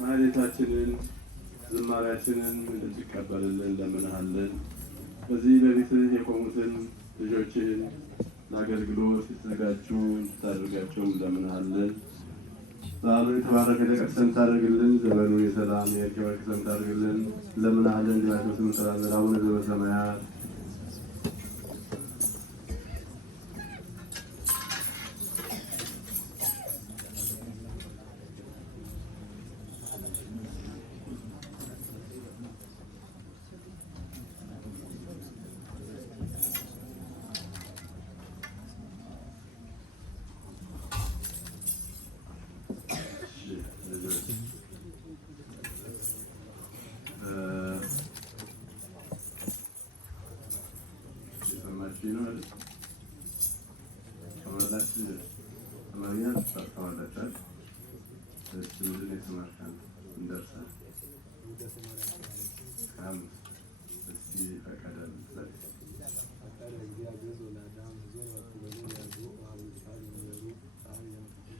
ማህሌታችንን ዝማሬያችንን እንድትቀበልልን እንለምንሃለን። በዚህ በቤትህ የቆሙትን ልጆችህን ለአገልግሎት የተዘጋጁ እንድታደርጋቸው እንለምንሃለን። በዓሉ የተባረከ የተቀደሰ እንድታደርግልን፣ ዘመኑ የሰላም የተባረከ እንድታደርግልን እንለምንሃለን። እንዲያቸው ስም እንጠራለን። አቡነ ዘበሰማያት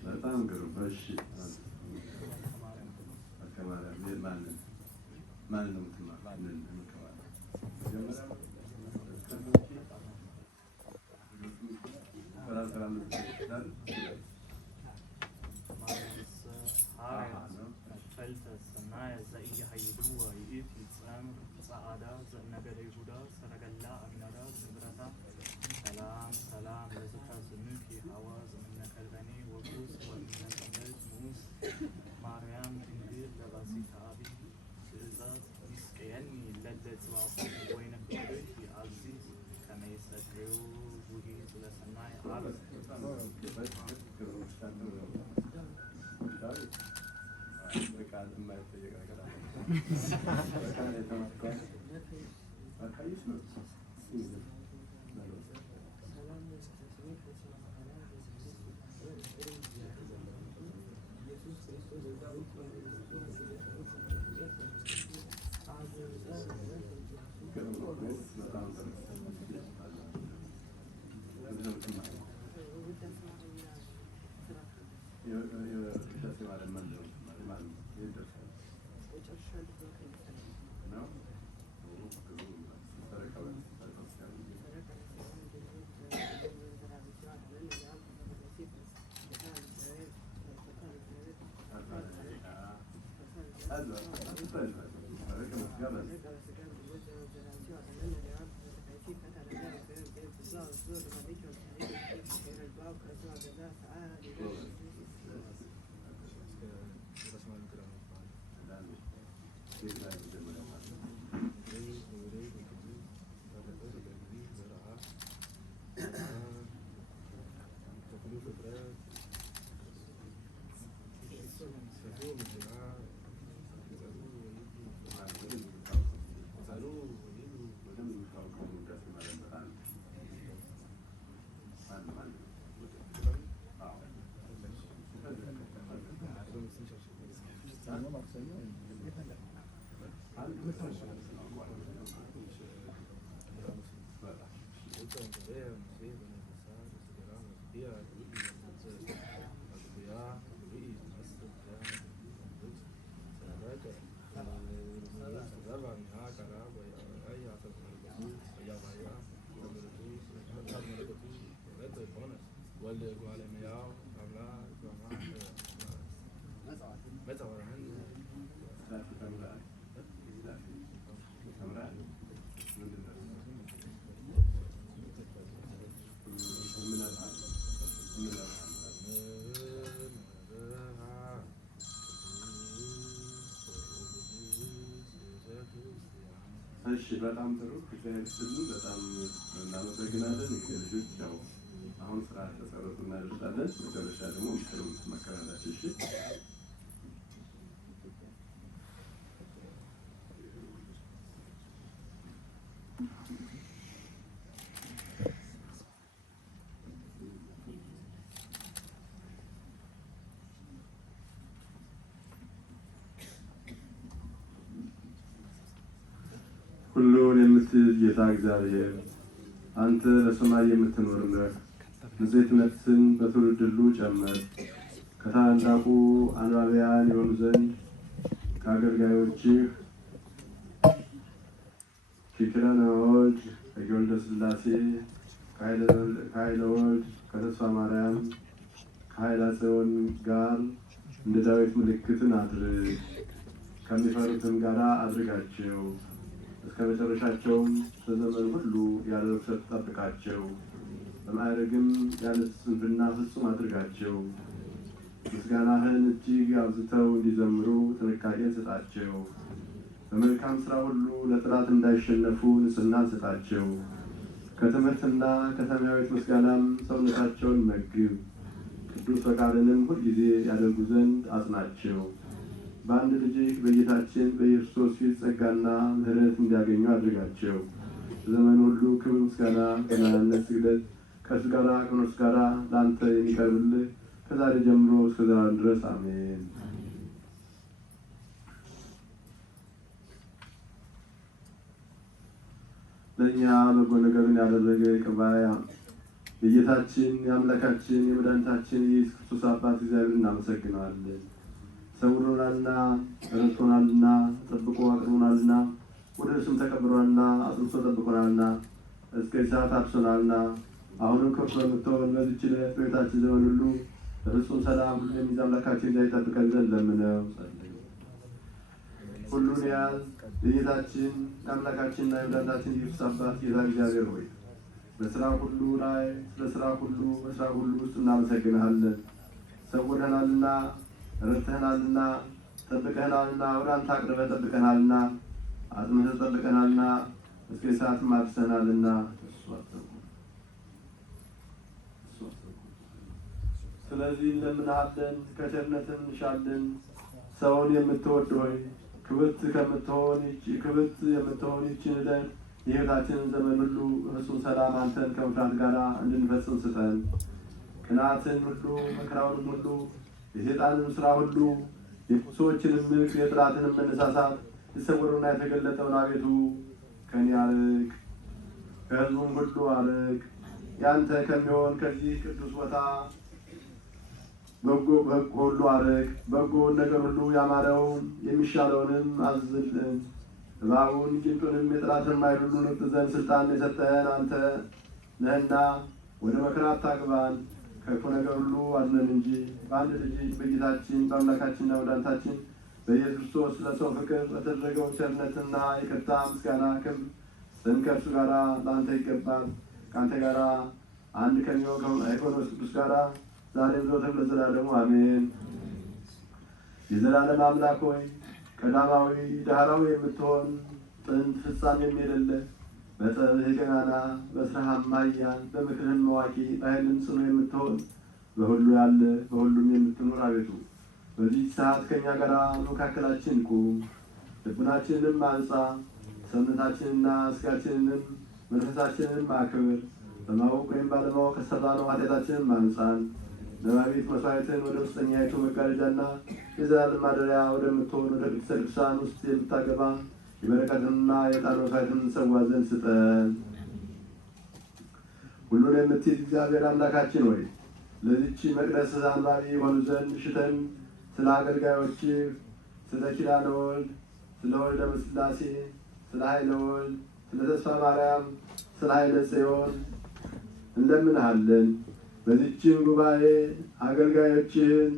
በጣም ግሩም። እሺ ማን ነው እሺ በጣም ጥሩ እግዚአብሔር ይስጥልን። በጣም እናመሰግናለን። ልጆች ያው አሁን ስራ ተሰሩት እናደርሳለን። መጨረሻ ደግሞ ምክር መከራላችሁ። እሺ ሁሉን የምትይዝ ጌታ እግዚአብሔር አንተ ለሰማይ የምትኖር ነህ። ንጽሕት ነፍስን በትውልድ ሁሉ ጨመር። ከታላላቁ አንባቢያን የሆኑ ዘንድ ከአገልጋዮችህ ኪክረነ ወልድ ከወልደ ሥላሴ ከኃይለ ወልድ ከተስፋ ማርያም ከኃይለ ጽዮን ጋር እንደ ዳዊት ምልክትን አድርግ። ከሚፈሩትም ጋር አድርጋቸው። እስከ መጨረሻቸውም በዘመን ሁሉ ያለ ርኵሰት ጠብቃቸው። በማዕረግም ያለ ስንፍና ፍጹም አድርጋቸው። ምስጋናህን እጅግ አብዝተው እንዲዘምሩ ጥንቃቄን ስጣቸው። በመልካም ሥራ ሁሉ ለጠላት እንዳይሸነፉ ንጽሕናን ስጣቸው። ከትምህርትና ከሰማያዊት ምስጋናም ሰውነታቸውን መግብ። ቅዱስ ፈቃድንም ሁልጊዜ ያደርጉ ዘንድ አጽናቸው። በአንድ ልጅህ በጌታችን በኢየሱስ ፊት ጸጋና ምሕረት እንዲያገኙ አድርጋቸው። በዘመን ሁሉ ክብር፣ ምስጋና፣ ገናንነት፣ ስግደት ከእርሱ ጋር ከነፍሱ ጋር ለአንተ የሚቀርብልህ ከዛሬ ጀምሮ እስከ ዘላለም ድረስ አሜን። ለእኛ በጎ ነገርን ያደረገ ቅባያ የጌታችን የአምላካችን የመድኃኒታችን የኢየሱስ ክርስቶስ አባት እግዚአብሔር እናመሰግናለን። ሰውሮናልና ረድቶናልና ጠብቆ አቅርቦናልና ወደ እርሱም ተቀብሎናልና አጽንቶ ጠብቆናልና እስከ ሰዓት አድርሶናልና አሁንም ከፍ በምትሆን በዚህች ዕለት በቤታችን ዘመን ሁሉ በፍጹም ሰላም ሁሉ የሚይዝ አምላካችን ጋር ይጠብቀን ዘንድ ለምነው ጸልዩ። ሁሉን ያዝ የጌታችን የአምላካችንና የመድኃኒታችን ኢየሱስ አባት ጌታ እግዚአብሔር ሆይ በስራ ሁሉ ላይ ስለ ስራ ሁሉ በስራ ሁሉ ውስጥ እናመሰግንሃለን። ሰውረናልና ረድተህናልና ጠብቀህናልና ወደ አንተ አቅርበህ ጠብቀናልና አጽንተህ ጠብቀናልና እስከ ሰዓትም አድርሰናልና ስለዚህ እንለምንሃለን፣ ከቸርነትህ እንሻለን። ሰውን የምትወድ ሆይ ክብርት የምትሆን ይህችን ዕለት የሕይወታችንን ዘመን ሁሉ ፍጹም ሰላም አንተን ከመፍራት ጋር እንድንፈጽም ስጠን። ቅንዓትን ሁሉ መከራውንም ሁሉ የሰይጣንን ስራ ሁሉ የሰዎችንም ምክር የጠላትንም መነሳሳት የተሰወረውና የተገለጠውን አቤቱ ከኔ አርቅ፣ ከሕዝቡም ሁሉ አርቅ። ያንተ ከሚሆን ከዚህ ቅዱስ ቦታ በጎ ሁሉ አርቅ። በጎውን ነገር ሁሉ ያማረውን የሚሻለውንም አዝዝልን። እባቡን ጊንጡንም የጠላትን ኃይል ሁሉ ንቅጥ ዘንድ ስልጣን የሰጠህን አንተ ነህና ወደ መከራ አታግባን፣ ከክፉ ነገር ሁሉ አድነን እንጂ በአንድ ልጅ በጌታችን በአምላካችንና መድኃኒታችን በኢየሱስ ክርስቶስ ለሰው ፍቅር በተደረገው ቸርነትና ይቅርታ ምስጋና ክብር ስም ከእርሱ ጋር ለአንተ ይገባል። ከአንተ ጋር አንድ ከሚሆን ከመንፈስ ቅዱስ ጋር ዛሬም ዘወትርም ለዘላለሙ አሜን። የዘላለም አምላክ ሆይ ቀዳማዊ ዳህራዊ የምትሆን ጥንት ፍጻሜም የሌለህ በጥበብህ ገናና በስራህም ኃያል በምክርህም አዋቂ በኃይልም ጽኑ የምትሆን በሁሉ ያለ በሁሉም የምትኖር አቤቱ በዚህ ሰዓት ከእኛ ጋር መካከላችን ቁም። ልቡናችንንም አንጻ፣ ሰውነታችንና ስጋችንንም መንፈሳችንንም አክብር። በማወቅ ወይም ባለማወቅ ከሠራነው ኃጢአታችንን አንጻን። ለማቤት መስዋዕትን ወደ ውስጠኛይቱ መጋረጃና የዘላለም ማደሪያ ወደምትሆን ወደ ቅድስተ ቅዱሳን ውስጥ የምታገባ የበረከትንና የዕጣን መስዋዕትን እንሰዋ ዘንድ ስጠን። ሁሉን የምትይዝ እግዚአብሔር አምላካችን ሆይ ለዚች መቅደስ አንባቢ የሆኑ ዘንድ ሽተን ስለ አገልጋዮች ስለ ኪዳነ ወልድ፣ ስለ ወልደ ሥላሴ፣ ስለ ኃይለ ወልድ፣ ስለ ተስፋ ማርያም፣ ስለ ኃይለ ጽዮን እንለምንሃለን። በዚችም ጉባኤ አገልጋዮችህን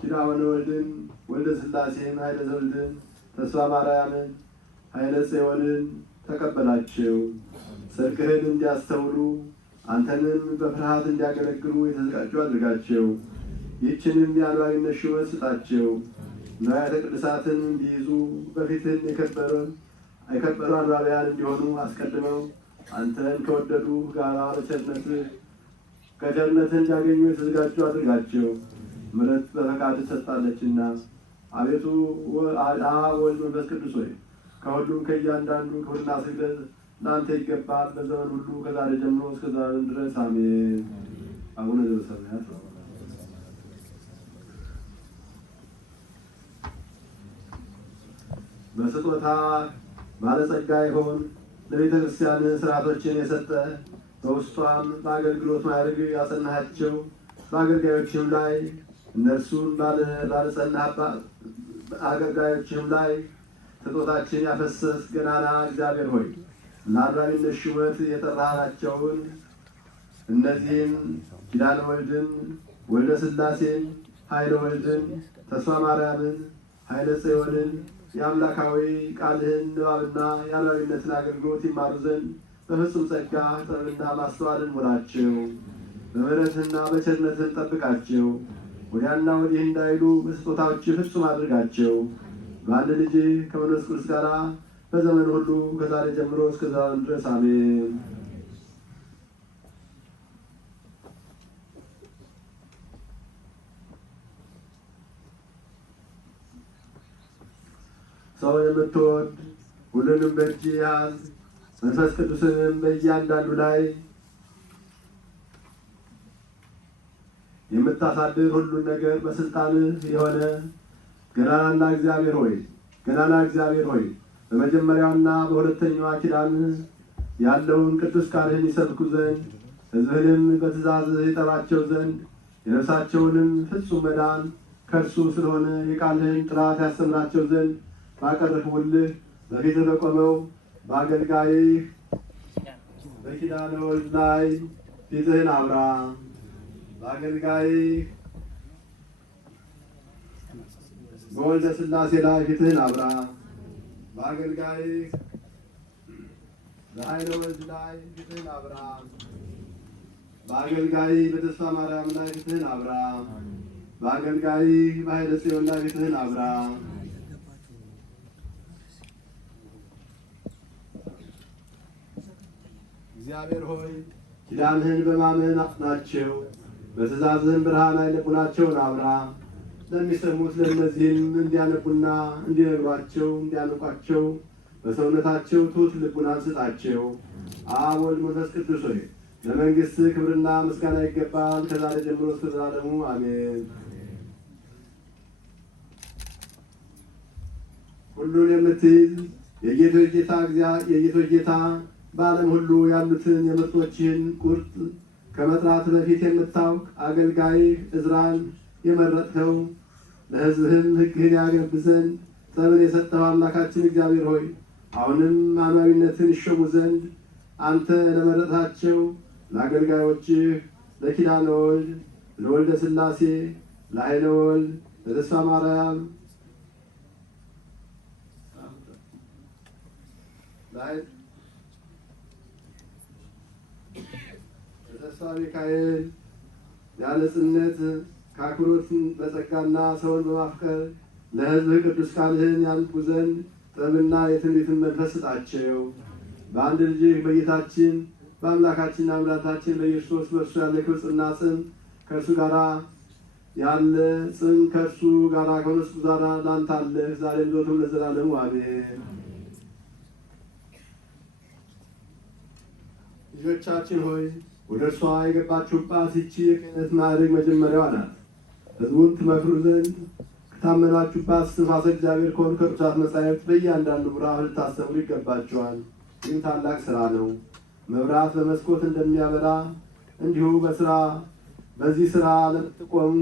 ኪዳነ ወልድን፣ ወልደ ሥላሴን፣ ኃይለ ዘወልድን፣ ተስፋ ማርያምን፣ ኃይለ ጽዮንን ተቀበላቸው። ጽድቅህን እንዲያስተውሉ አንተንም በፍርሃት እንዲያገለግሉ የተዘጋጁ አድርጋቸው። ይህችንም የአንባቢነት ሹመት ስጣቸው። ንዋያተ ቅድሳትን እንዲይዙ በፊትህን የከበሩ አንባቢያን እንዲሆኑ አስቀድመው አንተን ከወደዱ ጋራ ከቸርነትህ እንዲያገኙ የተዘጋጁ አድርጋቸው። ምሕረት በፈቃድ ትሰጣለችና አቤቱ አብ ወልድ መንፈስ ቅዱስ ሆይ ከሁሉም ከእያንዳንዱ ክብርና ስግደት ለአንተ ይገባል በዘመን ሁሉ ከዛሬ ጀምሮ እስከ ዘላለም ድረስ አሜን። አቡነ ዘበሰማያት በስጦታ ባለጸጋ ይሆን ለቤተ ክርስቲያን ስርዓቶችን የሰጠ በውስጧም በአገልግሎት ማዕረግ ያጸናሃቸው በአገልጋዮችም ላይ እነርሱን አገልጋዮችም ላይ ስጦታችን ያፈሰስ ገናና እግዚአብሔር ሆይ ለአንባቢነት ሹመት የጠራሃቸውን እነዚህን ኪዳነ ወልድን፣ ወልደ ሥላሴን፣ ኃይለ ወልድን፣ ተስፋ ማርያምን፣ ኃይለ ጽዮንን የአምላካዊ ቃልህን ንባብና የአንባቢነትን አገልግሎት ይማሩ ዘንድ በፍጹም ጸጋ ጥበብና ማስተዋልን ሙላቸው። በምሕረትህና በቸርነትህን ጠብቃቸው። ወዲያና ወዲህ እንዳይሉ በስጦታዎች ፍጹም አድርጋቸው። በአንድ ልጅ ከመንፈስ ቅዱስ ጋር በዘመን ሁሉ ከዛሬ ጀምሮ እስከ ዘላለም ድረስ አሜን። ሰው የምትወድ ሁሉንም በእጅ ያዝ፣ መንፈስ ቅዱስንም በእያንዳንዱ ላይ የምታሳድር ሁሉን ነገር በስልጣንህ የሆነ ገናና እግዚአብሔር ሆይ በመጀመሪያውና በሁለተኛዋ ኪዳን ያለውን ቅዱስ ቃልህን ይሰብኩ ዘንድ ሕዝብህንም በትእዛዝህ ይጠራቸው ዘንድ የነፍሳቸውንም ፍጹም መዳን ከእርሱ ስለሆነ የቃልህን ጥራት ያስተምራቸው ዘንድ ባቀረብሁልህ በፊትህ በቆመው በአገልጋይህ በኪዳነ ወልድ ላይ ፊትህን አብራ። በአገልጋይህ በወልደ ሥላሴ ላይ ፊትህን አብራ። በአገልጋይህ በኃይለ ወልድ ላይ ፊትህን አብራ። በአገልጋይህ በተስፋ ማርያም ላይ ፊትህን አብራ። በአገልጋይህ በኃይለ ጽዮን ላይ ፊትህን አብራ። እግዚአብሔር ሆይ ኪዳንህን በማመን አጽናቸው። በትእዛዝህም ብርሃን ላይ ልቡናቸውን አብራ። ለሚሰሙት ለእነዚህም እንዲያነቡና እንዲነግሯቸው እንዲያነቋቸው በሰውነታቸው ትሑት ልቡናን ስጣቸው። አብ ወልድ መንፈስ ቅዱስ ሆይ ለመንግሥትህ ክብርና ምስጋና ይገባል ከዛሬ ጀምሮ እስከ ዘላለሙ አሜን። ሁሉን የምትይዝ የጌቶች ጌታ በዓለም ሁሉ ያሉትን የምርጦችህን ቁርጥ ከመጥራት በፊት የምታውቅ አገልጋይህ ዕዝራን የመረጥኸው ለሕዝብህም ሕግህን ያገብ ዘንድ ጥበብን የሰጠኸው አምላካችን እግዚአብሔር ሆይ አሁንም አንባቢነትን ይሾሙ ዘንድ አንተ ለመረጥሃቸው ለአገልጋዮችህ ለኪዳነ ወልድ፣ ለወልደ ሥላሴ፣ ለኃይለ ወልድ፣ ለተስፋ ማርያም፣ ለተስፋ ሚካኤል ያለጽነት ከአክብሮት በጸጋና ሰውን በማፍቀር ለሕዝብህ ቅዱስ ቃልህን ያነቡ ዘንድ ጥበብና የትንቢትን መንፈስ ስጣቸው። በአንድ ልጅህ በጌታችን በአምላካችንና አምላካችን በኢየሱስ በእርሱ ያለ ክብርና ጽን ከእርሱ ጋር ያለ ጽን ከእርሱ ጋር ከመስቁ ጋር ላንተ አለህ ዛሬም ዘወትርም ለዘላለሙ አሜን። ልጆቻችን ሆይ ወደ እርሷ የገባችሁባት ይቺ የክህነት ማዕረግ መጀመሪያዋ ናት። ሕዝቡን ትመክሩ ዘንድ ከታመናችሁባት እስትንፋሰ እግዚአብሔር ከሆኑ ከቅዱሳት መጻሕፍት በእያንዳንዱ ምዕራፍ ልታስተምሩ ይገባቸዋል። ይህም ታላቅ ሥራ ነው። መብራት በመስኮት እንደሚያበራ እንዲሁ በዚህ ሥራ ለምትቆሙ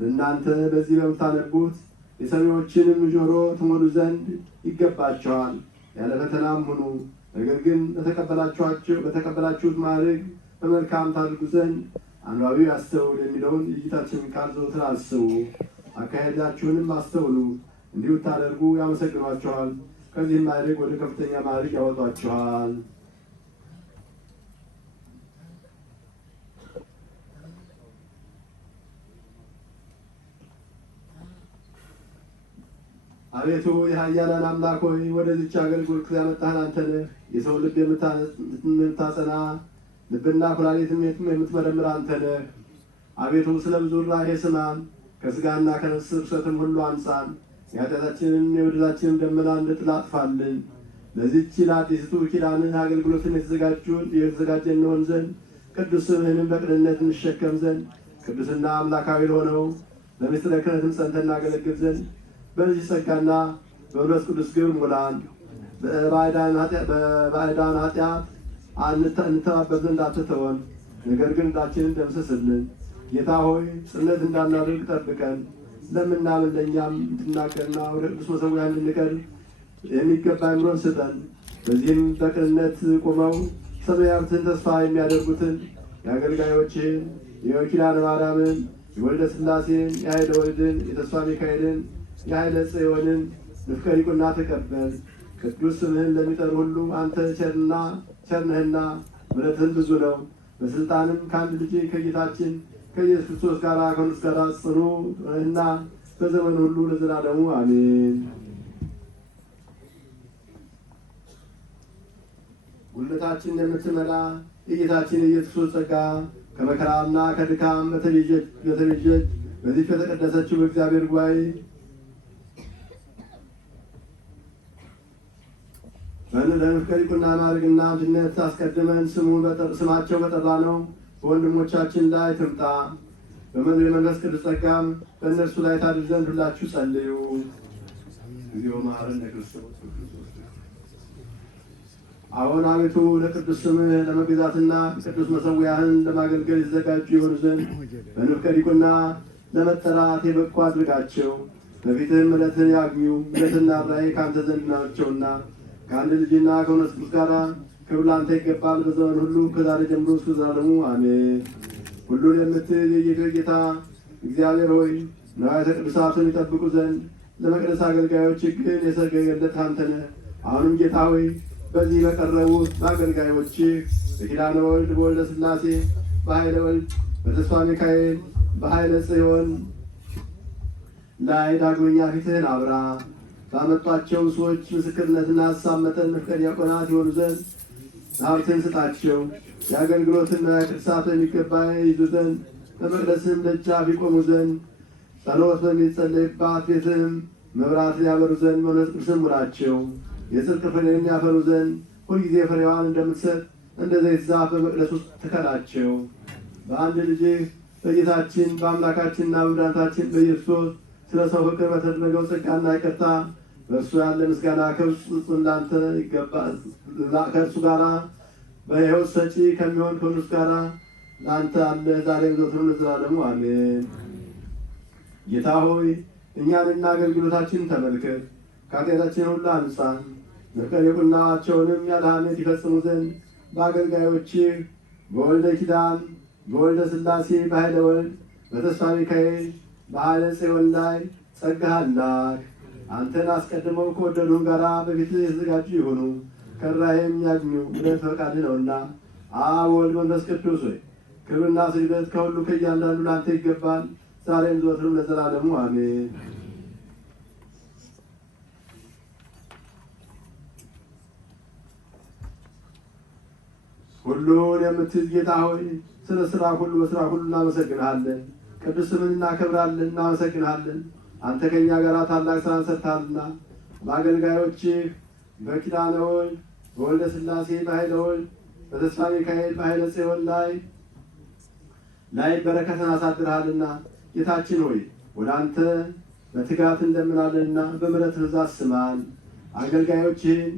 ለእናንተ በዚህ በምታነቡት የሰሚዎችንም ጆሮ ትሞሉ ዘንድ ይገባቸዋል። ያለ ፈተናም ሁኑ። ነገር ግን በተቀበላችሁት ማዕረግ በመልካም ታድርጉ ዘንድ አንባቢው ያስተውል የሚለውን የጌታችንን ቃል ዘወትር አስቡ። አካሄዳችሁንም አስተውሉ፣ እንዲሁ ታደርጉ ያመሰግኗችኋል። ከዚህም ማዕረግ ወደ ከፍተኛ ማዕረግ ያወጧችኋል። አቤቱ የኃያላን አምላክ ሆይ ወደዚች አገልግሎት ያመጣህን አንተ ነህ። የሰው ልብ የምታጸና ልብና ኩላሊትም የምትመረምር አንተ ነህ። አቤቱ ስለ ብዙ ርኅራኄ ስማን፣ ከሥጋና ከነፍስ ርኩሰትም ሁሉ አንጻን። የኃጢአታችንን የበደላችንን ደመና እንደ ጥላ አጥፋልን። ለዚህች ለአዲስቱ ኪዳንህ አገልግሎትን የተዘጋጀ እንሆን ዘንድ ቅዱስ ስምህንም በቅንነት እንሸከም ዘንድ ቅዱስና አምላካዊ ለሆነው ለምስጢረ ክህነትም ጸንተን እናገለግል ዘንድ በዚህ ጸጋና በመንፈስ ቅዱስ ግብር ሙላን። በባዕዳን ኃጢአት እንተባበር ዘንድ አትተወን፣ ነገር ግን ዕዳችንን ደምስስልን። ጌታ ሆይ ጽነት እንዳናደርግ ጠብቀን። ለምናምን ለእኛም እንድናገርና ወደ ቅዱስ መሠዊያ እንድንቀርብ የሚገባ አእምሮን ስጠን። በዚህም በቅንነት ቆመው ሰማያዊትን ተስፋ የሚያደርጉትን የአገልጋዮችን የኪዳነ ማርያምን፣ የወልደ ሥላሴን፣ የኃይለ ወልድን፣ የተስፋ ሚካኤልን፣ የኃይለ ጽዮንን ንፍቀ ዲቁና ተቀበል። ቅዱስ ስምህን ለሚጠሩ ሁሉ አንተ ቸርነህና ምሕረትህም ብዙ ነው። በሥልጣንም ከአንድ ልጅ ከጌታችን ከኢየሱስ ክርስቶስ ጋር ከመንፈስ ጋር ጽኑ እና በዘመን ሁሉ ለዘላለሙ አሜን። ሁለታችን የምትመላ የጌታችን የኢየሱስ ክርስቶስ ጸጋ ከመከራና ከድካም በተቤዠች በዚህ በተቀደሰችው በእግዚአብሔር ጉባኤ ለንፍቀ ዲቁና ማዕረግና አንድነት አስቀድመን ስማቸው በጠራ ነው በወንድሞቻችን ላይ ትምጣ። የመንፈስ ቅዱስ ጸጋም በእነርሱ ላይ ታድር ዘንድ ሁላችሁ ጸልዩ። እግዚኦ መሐረነ ክርስቶስ። አሁን አቤቱ ለቅዱስ ስምህ ለመገዛትና ቅዱስ መሠዊያህን ለማገልገል የተዘጋጁ የሆኑ ዘንድ በንፍቀ ዲቁና ለመጠራት የበቁ አድርጋቸው። በፊትህም ምሕረትን ያግኙ። ምሕረትና ራእይ ከአንተ ዘንድ ናቸውና ከአንድ ልጅና ከመንፈስ ቅዱስ ጋር ክብር ላንተ ይገባል በዘመን ሁሉ ከዛሬ ጀምሮ እስከ ዘላለሙ አሜን። ሁሉን የምትል የጌቶች ጌታ እግዚአብሔር ሆይ ንዋያተ ቅዱሳትን ይጠብቁ ዘንድ ለመቅደስ አገልጋዮች ግን የሰገደልህ አንተ ነህ። አሁንም ጌታ ሆይ በዚህ በቀረቡት በአገልጋዮችህ በኪዳነ ወልድ በወልደ ሥላሴ በኃይለ ወልድ በተስፋ ሚካኤል በኃይለ ጽዮን ላይ ዳግመኛ ፊትህን አብራ። ባመጧቸው ሰዎች ምስክርነትና ሀሳብ መጠን ንፍቀ ዲያቆናት የሆኑ ዘንድ ሀብትን ስጣቸው። የአገልግሎትን ንዋየ ቅድሳት በሚገባ ይይዙ ዘንድ በመቅደስም ደጃፍ ይቆሙ ዘንድ ጸሎት በሚጸለይባት ቤትም መብራትን ያበሩ ዘንድ መንፈስ ቅዱስን ሙላቸው። የጽድቅ ፍሬን ያፈሩ ዘንድ ሁልጊዜ ፍሬዋን እንደምትሰጥ እንደ ዘይት ዛፍ በመቅደስ ውስጥ ትከላቸው። በአንድ ልጅህ በጌታችን በአምላካችንና በመድኃኒታችን በኢየሱስ ስለ ሰው ፍቅር በተደረገው ጸጋና ይቅርታ በእርሱ ያለ ምስጋና ከብፁዕ ላንተ ይገባል። ከእርሱ ጋራ በሕይወት ሰጪ ከሚሆን ከንጉሥ ጋራ ለአንተ አለ ዛሬም ዘወትርም ለዘላለሙ አሜን። ጌታ ሆይ እኛንና አገልግሎታችንን ተመልከት፣ ከኃጢአታችን ሁሉ አንጻን። ንፍቀ ዲቁናቸውንም ያለ ሐሜት ይፈጽሙ ዘንድ በአገልጋዮችህ በወልደ ኪዳን በወልደ ሥላሴ በኃይለ ወልድ በተስፋ ሚካኤል በኃይለ ጽዮን ላይ ጸጋህን ላክ። አንተን አስቀድመው ከወደዱህም ጋራ በፊትህ የተዘጋጁ ይሁኑ፣ ከራሄም ያግኙ። ምሕረት ፈቃድህ ነውና። አብ ወልድ መንፈስ ቅዱስ ሆይ ክብርና ስግደት ከሁሉ ከእያንዳንዱ ለአንተ ይገባል፣ ዛሬም ዘወትርም ለዘላለሙ አሜን። ሁሉን የምትይዝ ጌታ ሆይ ስለ ስራ ሁሉ በስራ ሁሉ እናመሰግንሃለን። ቅዱስ ስምን እናከብራለን፣ እናመሰግንሃለን። አንተ ከእኛ ጋር ታላቅ ስራን ሰርተሃልና በአገልጋዮችህ በኪዳነ ወልድ በወልደ ሥላሴ በኃይለ ወልድ በተስፋ ሚካኤል በኃይለ ጽዮን ላይ በረከትን አሳድረሃልና ጌታችን ሆይ ወደ አንተ በትጋት እንደምናለንና በምሕረትህ ብዛት ስማን። አገልጋዮችህን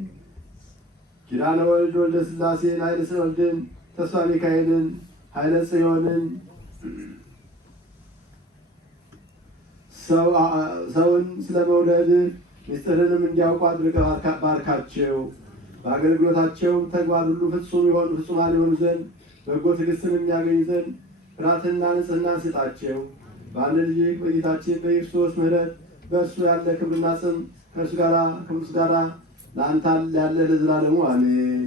ኪዳነ ወልድ ወልደ ሥላሴን ኃይለ ወልድን ተስፋ ሚካኤልን ኃይለ ጽዮንን ሰውን ስለ መውደድ ምስጢርንም እንዲያውቁ አድርገህ ባርካቸው። በአገልግሎታቸውም ተግባር ሁሉ ፍጹማን የሆኑ ዘንድ በጎ ትዕግስትን የሚያገኙ ዘንድ ፍርሃትና ንጽሕና ስጣቸው። በአንድ ልጅ በጌታችን በክርስቶስ ምሕረት በእርሱ ያለ ክብርና ጽም ከእርሱ ጋር ለአንተ ያለ ለዘላለሙ አሜን።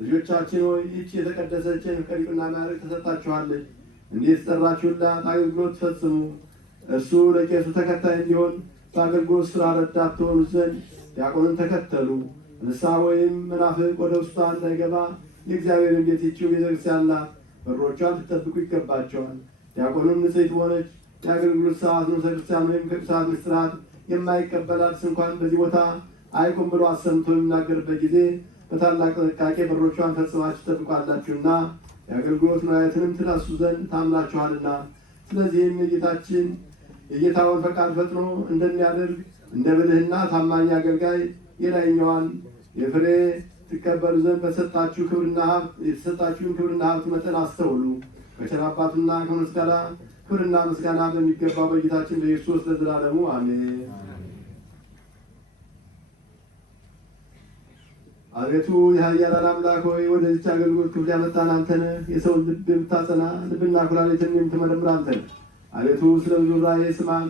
ልጆቻችን ሆይ ይህች የተቀደሰች የፍቅር ዲቁና ማዕረግ ተሰጣችኋለች። እንዴት ጠራችሁላት አገልግሎት ፈጽሙ። እርሱ ለቄሱ ተከታይ እንዲሆን በአገልግሎት ሥራ ረዳት ትሆኑ ዘንድ ዲያቆንን ተከተሉ። ንስሐ ወይም መናፍቅ ወደ ውስጧ እንዳይገባ የእግዚአብሔርን ቤት ይህችው ቤተክርስቲያን ናት። በሮቿን ልትጠብቁ ይገባቸዋል። ዲያቆኑም ንጽሕት በሆነች የአገልግሎት ሰዓት ንዑሰ ክርስቲያን ወይም ከቅዱሳት ምስጢራት የማይቀበላት እንኳን በዚህ ቦታ አይቁም ብሎ አሰምቶ የሚናገርበት ጊዜ በታላቅ ጥንቃቄ በሮቿን ፈጽማችሁ ትጠብቋላችሁና የአገልግሎት ንዋያትንም ትዳስሱ ዘንድ ታምናችኋልና። ስለዚህም የጌታውን ፈቃድ ፈጥኖ እንደሚያደርግ እንደ ብልህና ታማኝ አገልጋይ የላይኛዋን የፍሬ ትቀበሉ ዘንድ የተሰጣችሁን ክብርና ሀብት መጠን አስተውሉ። ከቸር አባቱና ከመንፈስ ጋር ክብርና ምስጋና በሚገባው በጌታችን በኢየሱስ ለዘላለሙ አሜን። አቤቱ የኃያላን አምላክ ሆይ ወደዚች አገልግሎት ክፍል ያመጣን አንተ ነህ። የሰውን ልብ የምታጸና ልብና ኩላሊትን የምትመረምር አንተ ነህ። አቤቱ ስለ ብዙ ራእይ ስማን።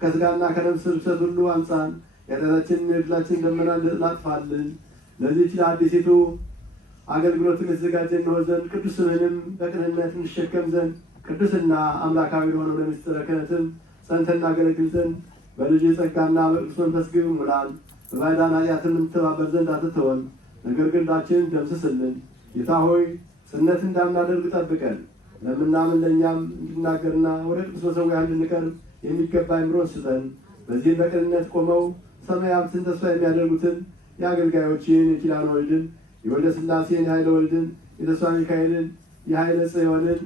ከስጋና ከነፍስ ርኩሰት ሁሉ አንጻን። የኃጢአታችንን የበደላችንን ደመና ላጥፋልን። ለዚህች ለአዲሲቱ አገልግሎትን የተዘጋጀ እንሆን ዘንድ ቅዱስ ስምህንም በቅንነት እንሸከም ዘንድ ቅዱስና አምላካዊ ለሆነው ለምስጢረ ክህነትም ጸንተን እናገለግል ዘንድ በልጅ ጸጋና በቅዱስ መንፈስ ግብ ሙላን። በባዕዳን ኃጢአትን እንተባበር ዘንድ አትተወን፣ ነገር ግን ዕዳችንን ደምስስልን። ጌታ ሆይ ጽነት እንዳናደርግ ጠብቀን። ለምናምን ለእኛም እንድናገርና ወደ ቅዱስ መሠዊያ እንድንቀርብ የሚገባ አእምሮን ስጠን። በዚህም በቅንነት ቆመው ሰማያዊትን ተስፋ የሚያደርጉትን የአገልጋዮችን የኪዳነ ወልድን የወልደ ሥላሴን የኃይለ ወልድን የተስፋ ሚካኤልን የኃይለ ጽዮንን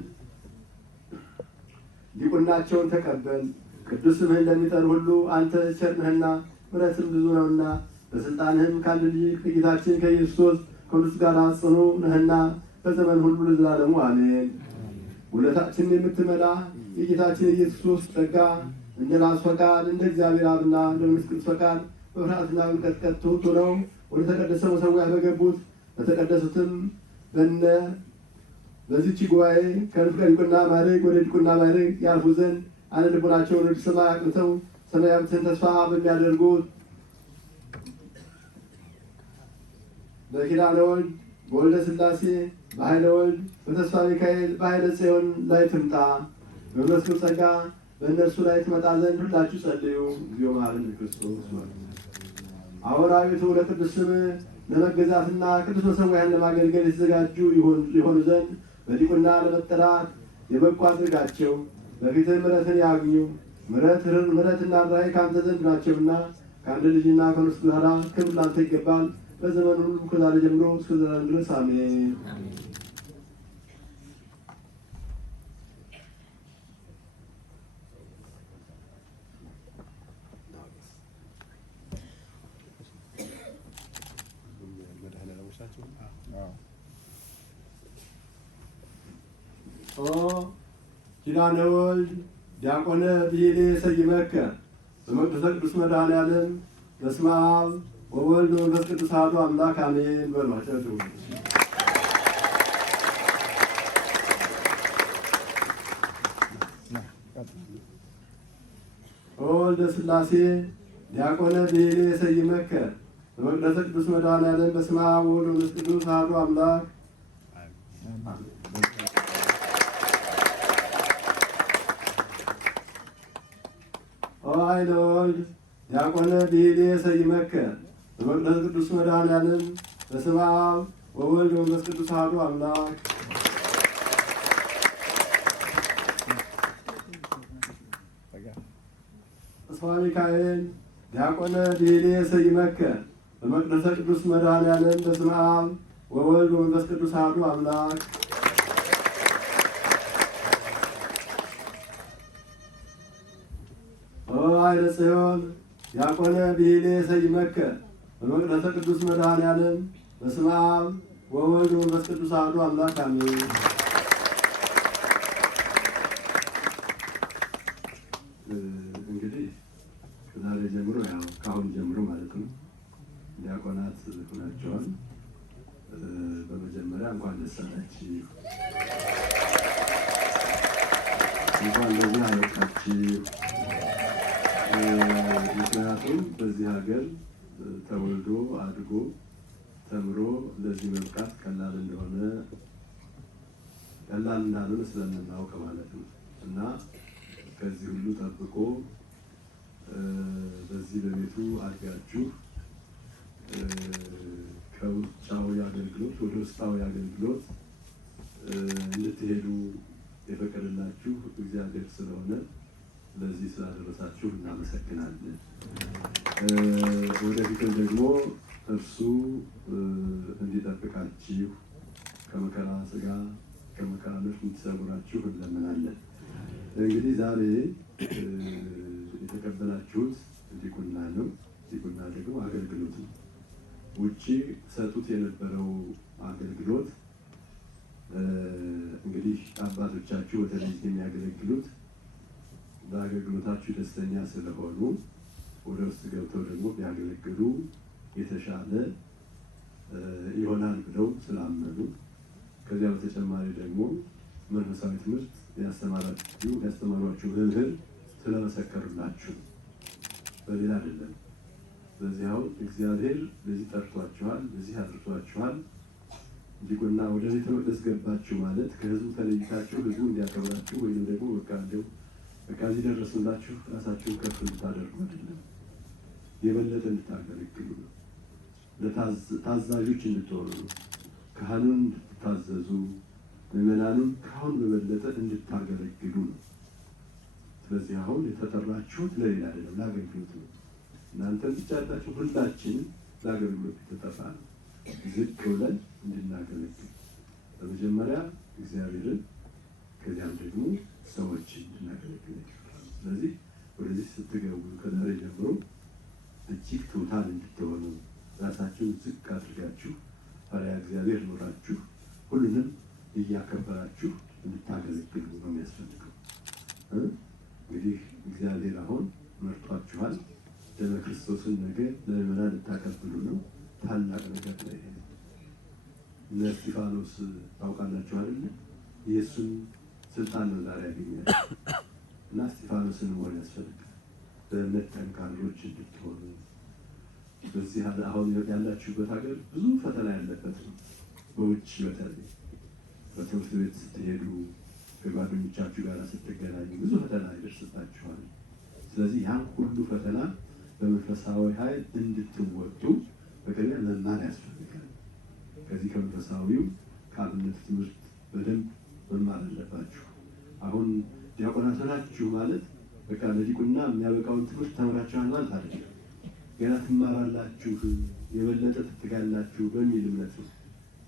ዲቁናቸውን ተቀበል። ቅዱስ ስምህን ለሚጠሩ ሁሉ አንተ ቸር ነህና ምሕረትም ብዙ ነውና በሥልጣንህም ከአንድ ልጅ ከጌታችን ከኢየሱስ ከቅዱስ ጋር ጽኑ ነህና በዘመን ሁሉ ለዘላለሙ አሜን። ውለታችንን የምትመላ የጌታችን ኢየሱስ ጸጋ እንደ ራሱ ፈቃድ እንደ እግዚአብሔር አብና እንደ መንፈስ ቅዱስ ፈቃድ በፍርሃትና በንቀጥቀጥ ትሑት ሆነው ወደ ተቀደሰው መሠዊያ በገቡት በተቀደሱትም በዚህች ጉባኤ ከንፍቀ ዲቁና ማዕረግ ወደ ዲቁና ማዕረግ ያልፉ ዘንድ ዓይነ ልቡናቸውን ወደ ሰማይ አቅንተው ሰማያዊትን ተስፋ በሚያደርጉት በኪዳነ ወልድ በወልደ ሥላሴ በኃይለ ወልድ በተስፋ ሚካኤል በኃይለ ጽዮን ላይ ትምጣ። በመንፈስ ቅዱስ ጸጋ በእነርሱ ላይ ትመጣ ዘንድ ሁላችሁ ጸልዩ። እግዚኦ መሐረነ ክርስቶስ። አሁን አቤቱ ለቅዱስ ስምህ ለመገዛትና ቅዱስ መሠዊያን ለማገልገል የተዘጋጁ ይሆኑ ዘንድ በዲቁና ለመጠራት የበቁ አድርጋቸው። በፊትህ ምሕረትን ያግኙ። ምሕረትና ራእይ ከአንተ ዘንድ ናቸውና ከአንድ ልጅና ከንጉሥ ጋራ ክብር ላንተ ይገባል በዘመን ሁሉ ከዛሬ ጀምሮ እስከ ዘላለም ድረስ አሜን። ኪዳነ ወልድ ዲያቆነ ብሂሌ ሰይመከ በመቅደሰ ቅዱስ መድኃኔዓለም በስመ አብ ወወልድ ወመንፈስ ቅዱስ አሐዱ አምላክ አሜን በሏቸው። ወልደ ሥላሴ ዲያቆነ ብሂሌ ሰይመከ በመቅደሰ ቅዱስ መድኃኔዓለም በስመ አብ ወወልድ ወመንፈስ ቅዱስ አሐዱ አምላክ ኃይለ ወልድ ዲያቆነ ብሂሌ ሰይመከ በመቅደሰ ቅዱስ መድኃኔዓለም በስመ አብ ወወልድ ወመንፈስ ቅዱስ አሐዱ አምላክ ተስፋ ሚካኤል ዲያቆነ ብሂሌ ሰይመከ በመቅደሰ ቅዱስ መድኃኔዓለም በስመ አብ ወወልድ ወመንፈስ ቅዱስ አሐዱ አምላክ ኃይለ ጽዮን ዲያቆነ ብሂሌ ሰይመከ በመቅደሰ ቅዱስ መድኃኔዓለም በስመ አብ ወወልድ ወመንፈስ ቅዱስ አሐዱ አምላክ አሜን። እንግዲህ ከዛሬ ጀምሮ ያው ከአሁን ጀምሮ ማለት ነው ዲያቆናት ሆናቸዋል። በመጀመሪያ እንኳን ደስ አላችሁ፣ እንኳን ለዚህ አበቃችሁ። ምክንያቱም በዚህ ሀገር ተወልዶ አድጎ ተምሮ ለዚህ መብቃት ቀላል እንዳልሆነ ስለምናውቅ ማለት ነው እና ከዚህ ሁሉ ጠብቆ በዚህ በቤቱ አድጋችሁ ከውጫዊ አገልግሎት ወደ ውስጣዊ አገልግሎት እንድትሄዱ የፈቀደላችሁ እግዚአብሔር ስለሆነ ለዚህ ስላደረሳችሁ እናመሰግናለን። ወደፊትም ደግሞ እርሱ እንዲጠብቃችሁ ከመከራ ስጋ ከመከራ ነፍስ እንዲሰውራችሁ እንለምናለን። እንግዲህ ዛሬ የተቀበላችሁት ዲቁና ነው። ዲቁና ደግሞ አገልግሎት ነው። ውጪ ሰጡት የነበረው አገልግሎት እንግዲህ አባቶቻችሁ በተለይ የሚያገለግሉት በአገልግሎታችሁ ደስተኛ ስለሆኑ ወደ ውስጥ ገብተው ደግሞ ቢያገለግሉ የተሻለ ይሆናል ብለው ስላመኑ፣ ከዚያ በተጨማሪ ደግሞ መንፈሳዊ ትምህርት ያስተማሯችሁ መምህር ስለመሰከሩላችሁ በሌላ አይደለም። በዚህ አሁን እግዚአብሔር በዚህ ጠርቷችኋል፣ በዚህ አድርሷችኋል። ዲቁና ወደ ቤተ መቅደስ ገባችሁ ማለት ከህዝቡ ተለይታችሁ ህዝቡ እንዲያከብራችሁ ወይም ደግሞ በቃ እዚህ ደረሱላችሁ ራሳችሁን ከፍ እንድታደርጉ አይደለም፣ የበለጠ እንድታገለግሉ ነው። ታዛዦች እንድትሆኑ ነው። ካህኑን እንድትታዘዙ፣ ምዕመናኑን ካሁን በበለጠ እንድታገለግሉ ነው። ስለዚህ አሁን የተጠራችሁት ለሌላ አይደለም፣ ለአገልግሎት ነው። እናንተ ብቻ ያላችሁ ሁላችንም ለአገልግሎት የተጠራ ነው። ዝቅ ብለን እንድናገለግል በመጀመሪያ እግዚአብሔርን ከዚያም ደግሞ ሰዎችን እንድናገለግል። ስለዚህ ወደዚህ ስትገቡ ከዛሬ ጀምሮ እጅግ ትሑታን እንድትሆኑ ራሳችሁን ዝቅ አድርጋችሁ ፈሪሃ እግዚአብሔር ኖራችሁ ሁሉንም እያከበራችሁ እንድታገለግሉ ነው የሚያስፈልገው። እንግዲህ እግዚአብሔር አሁን መርጧችኋል። ደመ ክርስቶስን ነገ ለምዕመናን ልታቀብሉ ነው። ታላቅ ነገር ነው ይሄ። እነ እስጢፋኖስ ታውቃላችሁ አይደል? የእሱን ስልጣን ነው ዛሬ ያገኛል እና እስጢፋኖስን መሆን ያስፈልጋል። በእምነት ጠንካሮች እንድትሆኑ በዚህ አሁን ያላችሁበት ሀገር ብዙ ፈተና ያለበት ነው። በውጭ በተለይ በትምህርት ቤት ስትሄዱ ከጓደኞቻችሁ ጋር ስትገናኙ ብዙ ፈተና ይደርስባችኋል። ስለዚህ ያን ሁሉ ፈተና በመንፈሳዊ ኃይል እንድትወጡ በቅድሚያ መማር ያስፈልጋል። ከዚህ ከመንፈሳዊው ከአብነት ትምህርት በደንብ መማር አለባችሁ። አሁን ዲያቆናት ናችሁ ማለት በቃ ለዲቁና የሚያበቃውን ትምህርት ተምራችኋል ማለት አይደለም። ገና ትማራላችሁ፣ የበለጠ ትትጋላችሁ በሚል እምነት ነው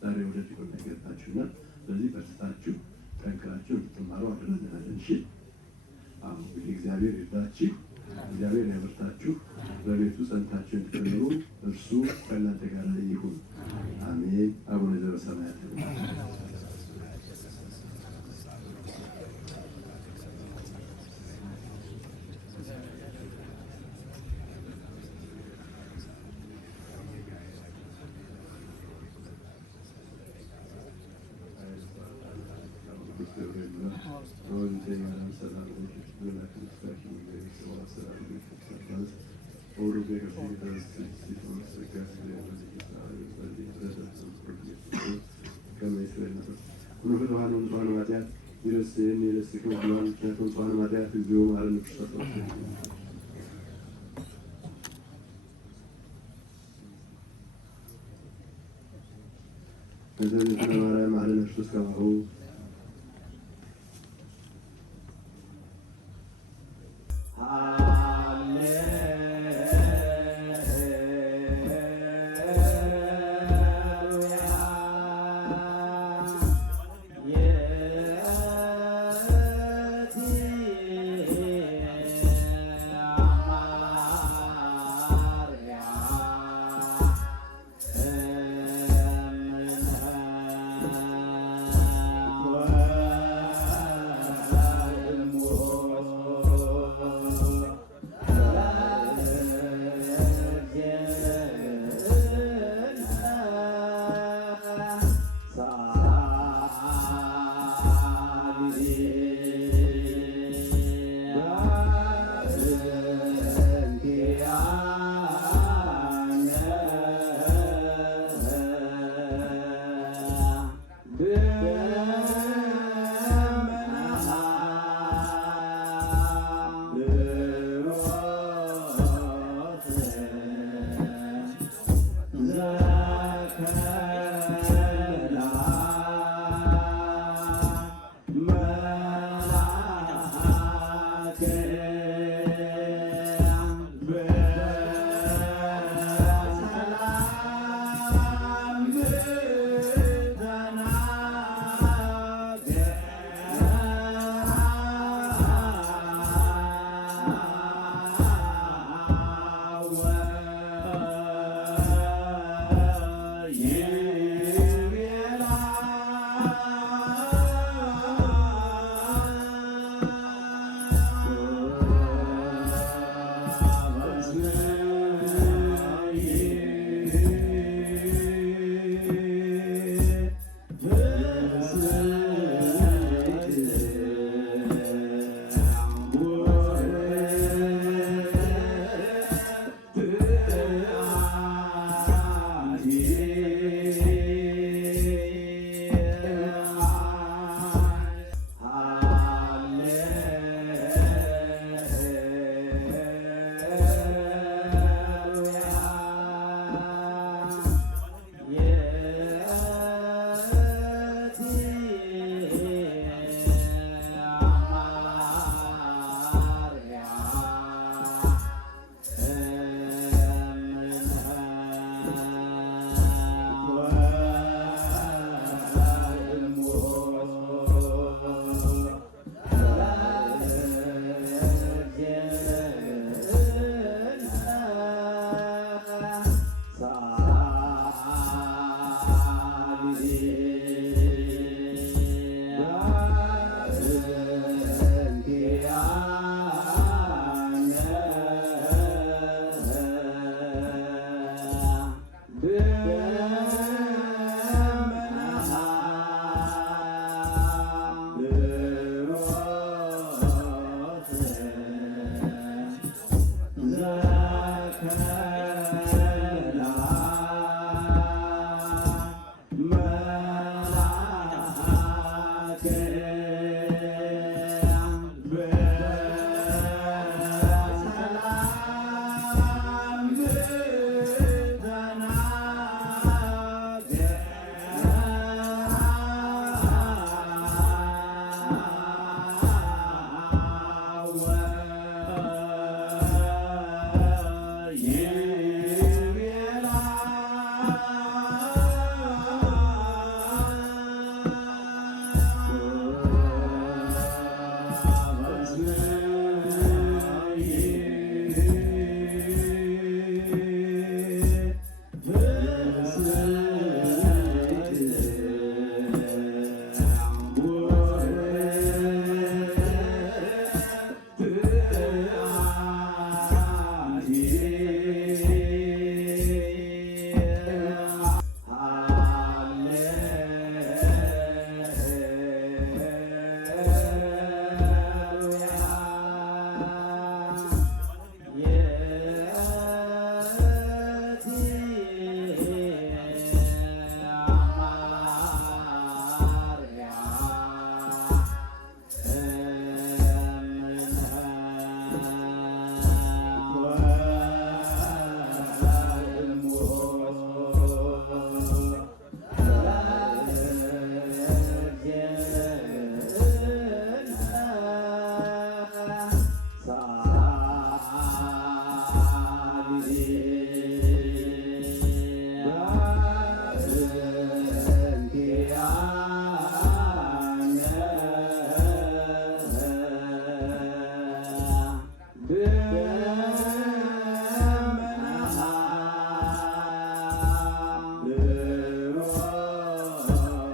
ዛሬ ወደ ዲቁና የገባችሁና ስለዚህ በርትታችሁ ጠንክራችሁ እንድትማሩ አድርገናለን። እሺ፣ አሁን እንግዲህ እግዚአብሔር ይርዳችሁ፣ እግዚአብሔር ያበርታችሁ፣ በቤቱ ጸንታችሁ እንድትኖሩ እርሱ ከእናንተ ጋር ይሁን። አሜን። አቡነ ዘበሰማያት Yeah.